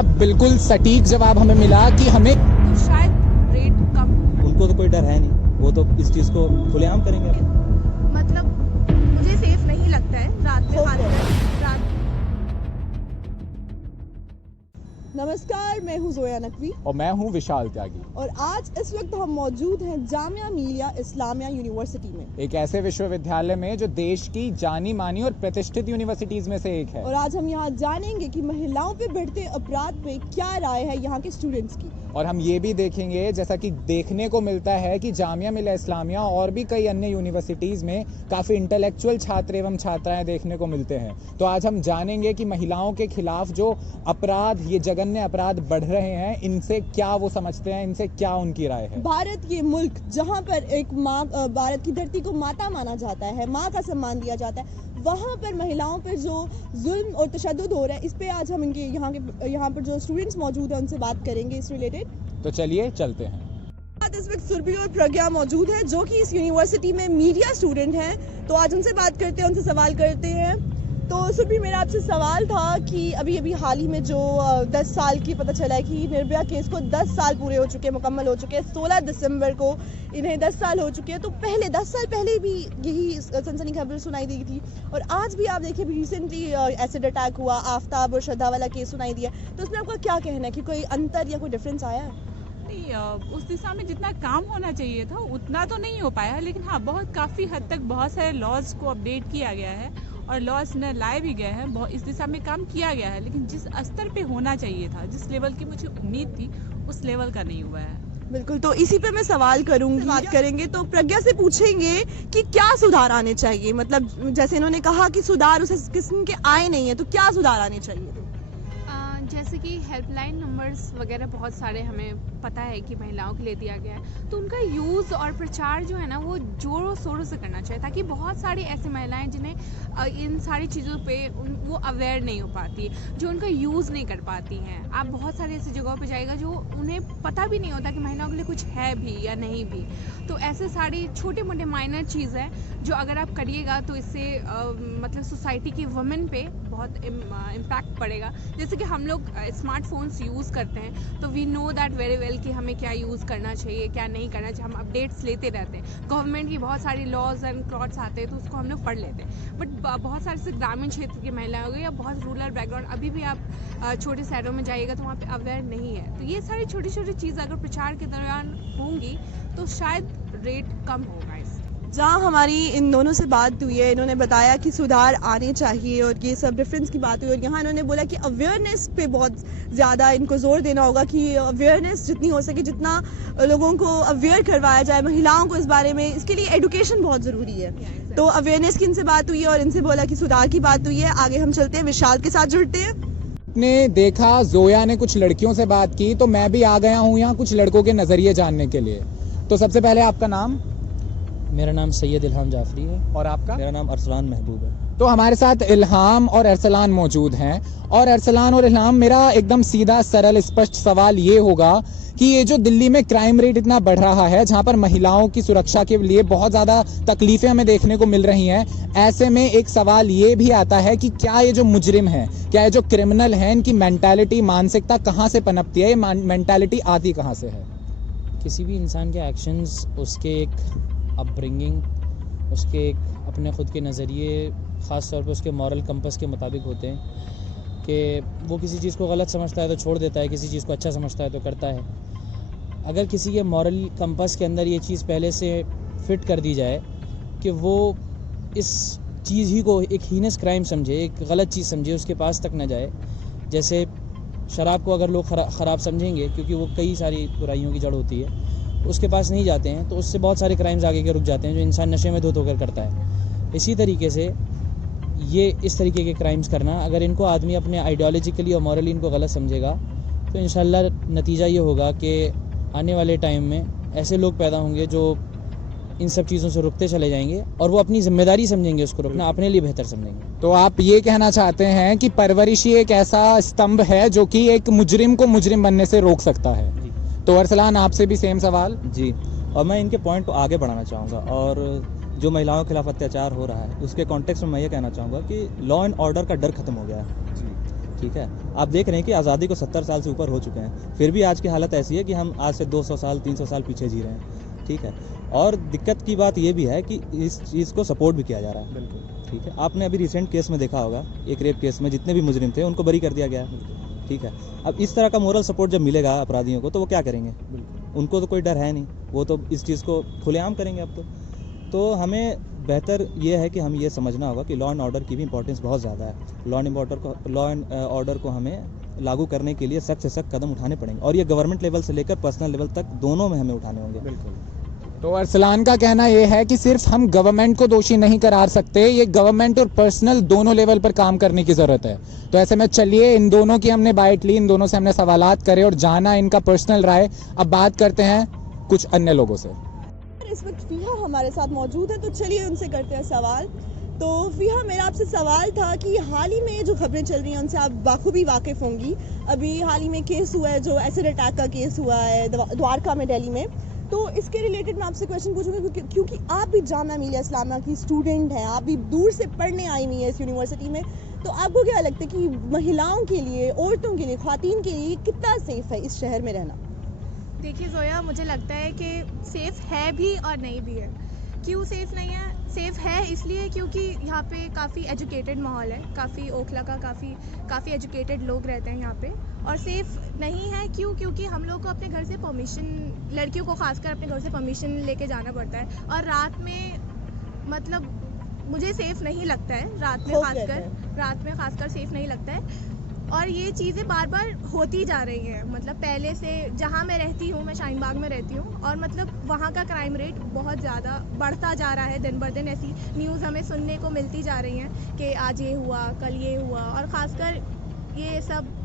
अब बिल्कुल सटीक जवाब हमें मिला कि हमें तो शायद रेट कम। उनको तो कोई डर है नहीं, वो तो इस चीज़ को खुलेआम करेंगे। मतलब मुझे सेफ नहीं लगता है रात में रात। नमस्कार, मैं हूँ जोया नकवी और मैं हूँ विशाल त्यागी। और आज इस वक्त हम मौजूद हैं जामिया मिलिया इस्लामिया यूनिवर्सिटी में, एक ऐसे विश्वविद्यालय में जो देश की जानी मानी और प्रतिष्ठित यूनिवर्सिटीज में से एक है। और आज हम यहाँ जानेंगे कि महिलाओं पे बढ़ते अपराध पे क्या राय है यहाँ के स्टूडेंट्स की। और हम ये भी देखेंगे, जैसा कि देखने को मिलता है कि जामिया मिलिया इस्लामिया और भी कई अन्य यूनिवर्सिटीज में काफी इंटेलेक्चुअल छात्र एवं छात्राएं देखने को मिलते हैं। तो आज हम जानेंगे कि महिलाओं के खिलाफ जो अपराध, ये जघन्य अपराध बढ़ रहे हैं, इनसे क्या वो समझते हैं, इनसे क्या उनकी राय है। भारत ये मुल्क जहाँ पर एक माँ, भारत की धरती को माता माना जाता है, माँ का सम्मान दिया जाता है, वहाँ पर महिलाओं पर जो जुल्म और तशद्दुद हो रहा है, इस पे आज हम इनके यहाँ पर जो स्टूडेंट्स मौजूद हैं उनसे बात करेंगे इस रिलेटेड। तो चलिए चलते हैं। इस वक्त सुरभि और प्रज्ञा मौजूद है जो कि इस यूनिवर्सिटी में मीडिया स्टूडेंट हैं, तो आज उनसे बात करते हैं, उनसे सवाल करते हैं। तो सुरभि, मेरा आपसे सवाल था कि अभी हाल ही में जो 10 साल की पता चला है कि निर्भया केस को 10 साल पूरे हो चुके हैं, मुकम्मल हो चुके हैं। 16 दिसंबर को इन्हें 10 साल हो चुके हैं। तो पहले 10 साल पहले भी यही सनसनी खबर सुनाई दी थी, और आज भी आप देखिए रिसेंटली एसिड अटैक हुआ, आफ्ताब और श्रद्धा वाला केस सुनाई दिया। तो उसमें आपका क्या कहना है कि कोई अंतर या कोई डिफरेंस आया है? नहीं, उस दिशा में जितना काम होना चाहिए था उतना तो नहीं हो पाया है, लेकिन हाँ बहुत काफ़ी हद तक बहुत सारे लॉज को अपडेट किया गया है और लॉज न लाए भी गए हैं। बहुत इस दिशा में काम किया गया है, लेकिन जिस स्तर पे होना चाहिए था, जिस लेवल की मुझे उम्मीद थी, उस लेवल का नहीं हुआ है। बिल्कुल, तो इसी पे मैं सवाल करूंगी, बात करेंगे। तो प्रज्ञा से पूछेंगे कि क्या सुधार आने चाहिए, मतलब जैसे इन्होंने कहा कि सुधार उस किस्म के आए नहीं है, तो क्या सुधार आने चाहिए? जैसे कि हेल्पलाइन नंबर्स वगैरह बहुत सारे हमें पता है कि महिलाओं के लिए दिया गया है, तो उनका यूज़ और प्रचार जो है ना वो जोरों शोरों से करना चाहिए, ताकि बहुत सारी ऐसी महिलाएं जिन्हें इन सारी चीज़ों पे वो अवेयर नहीं हो पाती, जो उनका यूज़ नहीं कर पाती हैं। आप बहुत सारी ऐसी जगहों पे जाएगा जो उन्हें पता भी नहीं होता कि महिलाओं के लिए कुछ है भी या नहीं भी। तो ऐसे सारी छोटे मोटे माइनर चीज़ है जो अगर आप करिएगा तो इससे मतलब सोसाइटी की वुमेन पे बहुत इम्पैक्ट पड़ेगा। जैसे कि हम लोग स्मार्टफोन्स यूज़ करते हैं, तो we know that very well कि हमें क्या यूज़ करना चाहिए, क्या नहीं करना चाहिए। हम अपडेट्स लेते रहते हैं, गवर्नमेंट की बहुत सारी लॉज एंड क्लॉट्स आते हैं, तो उसको हम लोग पढ़ लेते हैं। बट बहुत सारे से ग्रामीण क्षेत्र की महिलाएं हो गई या बहुत रूरल बैकग्राउंड, अभी भी आप छोटे शहरों में जाइएगा तो वहाँ पे अवेयर नहीं है। तो ये सारी छोटी छोटी चीज़ अगर प्रचार के दौरान होंगी तो शायद रेट कम होगा इससे। जहाँ हमारी इन दोनों से बात हुई है, इन्होंने बताया कि सुधार आने चाहिए और ये सब डिफरेंस की बात हुई, और यहाँ इन्होंने बोला कि अवेयरनेस पे बहुत ज़्यादा इनको जोर देना होगा, कि अवेयरनेस जितनी हो सके, जितना लोगों को अवेयर करवाया जाए महिलाओं को इस बारे में, इसके लिए एडुकेशन बहुत ज़रूरी है। तो अवेयरनेस की इनसे बात हुई है और इनसे बोला कि सुधार की बात हुई है। आगे हम चलते हैं, विशाल के साथ जुड़ते हैं। ने देखा, जोया ने कुछ लड़कियों से बात की, तो मैं भी आ गया हूँ यहाँ कुछ लड़कों के नजरिए जानने के लिए। तो सबसे पहले आपका नाम? मेरा नाम सैयद इल्हाम जाफरी है। और आपका? मेरा नाम अरसलान महबूब है। तो हमारे साथ इल्हाम और अरसलान मौजूद हैं। और अरसलान और इल्हाम, मेरा एकदम सीधा सरल स्पष्ट सवाल ये होगा कि ये जो दिल्ली में क्राइम रेट इतना बढ़ रहा है, जहां पर महिलाओं की सुरक्षा के लिए बहुत ज़्यादा तकलीफें हमें देखने को मिल रही हैं, ऐसे में एक सवाल ये भी आता है कि क्या ये जो मुजरिम हैं, क्या ये जो क्रिमिनल हैं, इनकी मेंटालिटी, मानसिकता कहाँ से पनपती है? ये मेंटालिटी आती कहाँ से है? किसी भी इंसान के एक्शंस, उसके एक अपब्रिंगिंग, उसके एक अपने ख़ुद के नज़रिए, ख़ास तौर पे उसके मॉरल कंपस के मुताबिक होते हैं कि वो किसी चीज़ को गलत समझता है तो छोड़ देता है, किसी चीज़ को अच्छा समझता है तो करता है। अगर किसी के मॉरल कंपस के अंदर ये चीज़ पहले से फिट कर दी जाए कि वो इस चीज़ ही को एक हीनस क्राइम समझे, एक गलत चीज़ समझे, उसके पास तक ना जाए। जैसे शराब को अगर लोग ख़राब समझेंगे क्योंकि वो कई सारी बुराइयों की जड़ होती है, उसके पास नहीं जाते हैं, तो उससे बहुत सारे क्राइम्स आगे के रुक जाते हैं जो इंसान नशे में धुत होकर करता है। इसी तरीके से ये इस तरीके के क्राइम्स करना, अगर इनको आदमी अपने आइडियोलॉजिकली और मॉरली इनको गलत समझेगा तो इंशाल्लाह नतीजा ये होगा कि आने वाले टाइम में ऐसे लोग पैदा होंगे जो इन सब चीज़ों से रुकते चले जाएंगे और वो अपनी जिम्मेदारी समझेंगे, उसको रुकना अपने लिए बेहतर समझेंगे। तो आप ये कहना चाहते हैं कि परवरिश ही एक ऐसा स्तंभ है जो कि एक मुजरिम को मुजरिम बनने से रोक सकता है? तो अरसलान, आपसे भी सेम सवाल। जी, और मैं इनके पॉइंट को आगे बढ़ाना चाहूँगा, और जो महिलाओं के खिलाफ अत्याचार हो रहा है उसके कॉन्टेक्स्ट में मैं ये कहना चाहूँगा कि लॉ एंड ऑर्डर का डर खत्म हो गया है। ठीक है, आप देख रहे हैं कि आज़ादी को 70 साल से ऊपर हो चुके हैं, फिर भी आज की हालत ऐसी है कि हम आज से 200 साल 300 साल पीछे जी रहे हैं। ठीक है, और दिक्कत की बात ये भी है कि इस चीज़ को सपोर्ट भी किया जा रहा है। बिल्कुल। ठीक है, आपने अभी रिसेंट केस में देखा होगा, एक रेप केस में जितने भी मुजरिम थे उनको बरी कर दिया गया है। ठीक है, अब इस तरह का मोरल सपोर्ट जब मिलेगा अपराधियों को तो वो क्या करेंगे? उनको तो कोई डर है नहीं, वो तो इस चीज़ को खुलेआम करेंगे अब तो हमें बेहतर ये है कि हम ये समझना होगा कि लॉ एंड ऑर्डर की भी इंपॉर्टेंस बहुत ज़्यादा है। लॉ एंड ऑर्डर को हमें लागू करने के लिए सख्त से सख्त कदम उठाने पड़ेंगे, और ये गवर्नमेंट लेवल से लेकर पर्सनल लेवल तक दोनों में हमें उठाने होंगे। बिल्कुल। तो अरसलान का कहना ये है कि सिर्फ हम गवर्नमेंट को दोषी नहीं करार सकते, ये गवर्नमेंट और पर्सनल दोनों लेवल पर काम करने की ज़रूरत है। तो ऐसे में चलिए इन दोनों की हमने बाइट ली, इन दोनों से हमने सवालात करे और जाना इनका पर्सनल राय। अब बात करते हैं कुछ अन्य लोगों से। इस वक्त फीहा हमारे साथ मौजूद है, तो चलिए उनसे करते हैं सवाल। तो फीहा, मेरा आपसे सवाल था कि हाल ही में जो खबरें चल रही हैं उनसे आप बाखूबी वाकिफ़ होंगी। अभी हाल ही में केस हुआ है, जो एसिड अटैक का केस हुआ है द्वारका में, दिल्ली में। तो इसके रिलेटेड मैं आपसे क्वेश्चन पूछूंगी क्योंकि आप भी जामिया मिलिया इस्लामिया की स्टूडेंट हैं, आप भी दूर से पढ़ने आई हुई हैं इस यूनिवर्सिटी में। तो आपको क्या लगता है कि महिलाओं के लिए, औरतों के लिए, ख्वातीन के लिए कितना सेफ़ है इस शहर में रहना? देखिए जोया, मुझे लगता है कि सेफ़ है भी और नहीं भी है। क्यों सेफ़ नहीं है? सेफ़ है इसलिए क्योंकि यहाँ पे काफ़ी एजुकेटेड माहौल है, काफ़ी ओखला का काफ़ी एजुकेटेड लोग रहते हैं यहाँ पे। और सेफ़ नहीं है क्योंकि हम लोग को अपने घर से परमिशन, लड़कियों को खासकर अपने घर से परमिशन लेके जाना पड़ता है, और रात में मतलब मुझे सेफ़ नहीं लगता है, रात में खासकर सेफ़ नहीं लगता है। और ये चीज़ें बार बार होती जा रही हैं, मतलब पहले से जहाँ मैं रहती हूँ, मैं शाहीन बाग में रहती हूँ, और मतलब वहाँ का क्राइम रेट बहुत ज़्यादा बढ़ता जा रहा है। दिन बर दिन ऐसी न्यूज़ हमें सुनने को मिलती जा रही हैं कि आज ये हुआ, कल ये हुआ, और ख़ासकर ये सब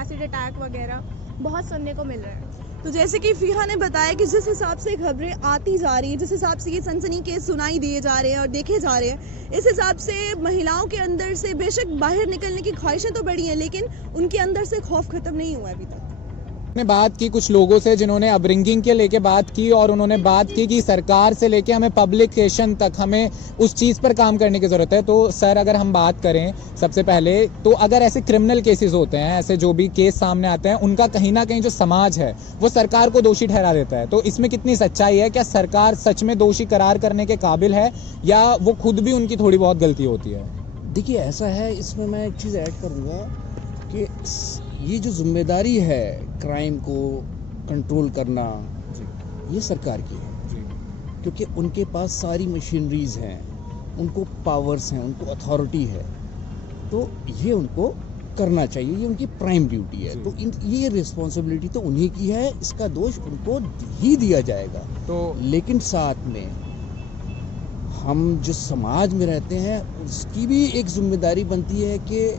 एसिड अटैक वगैरह बहुत सुनने को मिल रहा है। तो जैसे कि फीहा ने बताया कि जिस हिसाब से खबरें आती जा रही हैं, जिस हिसाब से ये सनसनी केस सुनाई दिए जा रहे हैं और देखे जा रहे हैं, इस हिसाब से महिलाओं के अंदर से बेशक बाहर निकलने की ख्वाहिशें तो बढ़ी हैं, लेकिन उनके अंदर से खौफ खत्म नहीं हुआ अभी तक। ने बात की कुछ लोगों से जिन्होंने अपब्रिंगिंग के लेके बात की, और उन्होंने बात की कि सरकार से लेके हमें पब्लिकेशन तक हमें उस चीज़ पर काम करने की ज़रूरत है। तो सर, अगर हम बात करें सबसे पहले, तो अगर ऐसे क्रिमिनल केसेस होते हैं, ऐसे जो भी केस सामने आते हैं, उनका कहीं ना कहीं जो समाज है वो सरकार को दोषी ठहरा देता है। तो इसमें कितनी सच्चाई है? क्या सरकार सच में दोषी करार करने के काबिल है, या वो खुद भी उनकी थोड़ी बहुत गलती होती है? देखिए, ऐसा है, इसमें मैं एक चीज़ ऐड करूँगा कि ये जो जिम्मेदारी है क्राइम को कंट्रोल करना, ये सरकार की है, क्योंकि उनके पास सारी मशीनरीज हैं, उनको पावर्स हैं, उनको अथॉरिटी है, तो ये उनको करना चाहिए, ये उनकी प्राइम ड्यूटी है। तो ये रिस्पॉन्सिबिलिटी तो उन्हीं की है, इसका दोष उनको ही दिया जाएगा। तो लेकिन साथ में हम जो समाज में रहते हैं उसकी भी एक जिम्मेदारी बनती है कि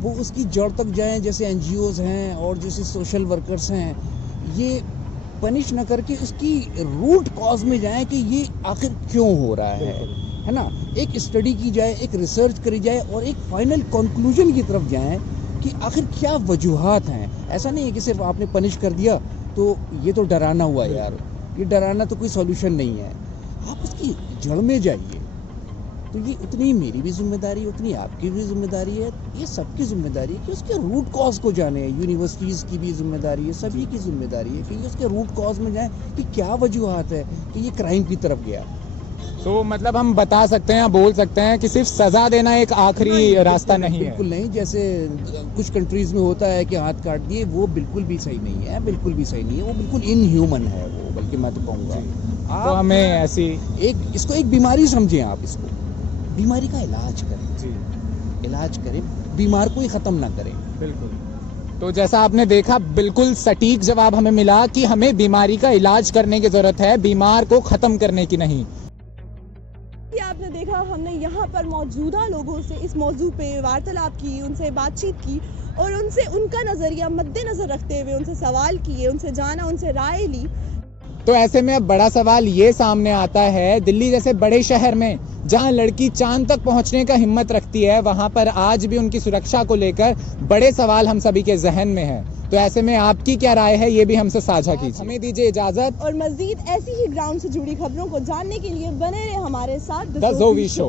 वो उसकी जड़ तक जाएं, जैसे एनजीओज़ हैं और जैसे सोशल वर्कर्स हैं, ये पनिश न करके उसकी रूट कॉज में जाएं कि ये आखिर क्यों हो रहा है ना। एक स्टडी की जाए, एक रिसर्च करी जाए, और एक फाइनल कंक्लूजन की तरफ जाएं कि आखिर क्या वजूहात हैं। ऐसा नहीं है कि सिर्फ आपने पनिश कर दिया तो ये तो डराना हुआ यार, ये डराना तो कोई सॉल्यूशन नहीं है। आप उसकी जड़ में जाइए। तो ये उतनी मेरी भी जिम्मेदारी है, उतनी आपकी भी जिम्मेदारी है, ये सबकी जिम्मेदारी है कि उसके रूट कॉज को जाने। यूनिवर्सिटीज़ की भी जिम्मेदारी है, सभी की जिम्मेदारी है कि उसके रूट कॉज में जाएं कि क्या वजूहात है कि ये क्राइम की तरफ गया। तो मतलब हम बता सकते हैं, बोल सकते हैं कि सिर्फ सज़ा देना एक आखिरी रास्ता नहीं है? बिल्कुल नहीं। जैसे कुछ कंट्रीज़ में होता है कि हाथ काट दिए, वो बिल्कुल भी सही नहीं है, बिल्कुल भी सही नहीं है, वो बिल्कुल इनह्यूमन है वो, बल्कि मैं तो कहूँगा तो हमें ऐसी इसको एक बीमारी समझें। आप इसको बीमारी का इलाज करें, इलाज करें, बीमार को ही ख़त्म ना करें। बिल्कुल। तो जैसा आपने देखा, बिल्कुल सटीक जवाब हमें मिला कि हमें बीमारी का इलाज करने की ज़रूरत है, बीमार को ख़त्म करने की नहीं। आपने देखा, हमने यहाँ पर मौजूदा लोगों से इस मौजू पे वार्तालाप की, उनसे बातचीत की, और उनसे उनका नज़रिया मद्देनज़र रखते हुए उनसे सवाल किए, उनसे जाना, उनसे राय ली। तो ऐसे में अब बड़ा सवाल ये सामने आता है, दिल्ली जैसे बड़े शहर में जहां लड़की चांद तक पहुंचने का हिम्मत रखती है, वहां पर आज भी उनकी सुरक्षा को लेकर बड़े सवाल हम सभी के जहन में हैं। तो ऐसे में आपकी क्या राय है, ये भी हमसे साझा कीजिए। हमें दीजिए इजाजत, और मजीद ऐसी ही ग्राउंड से जुड़ी खबरों को जानने के लिए बने रहे हमारे साथ द ज़ोवी शो।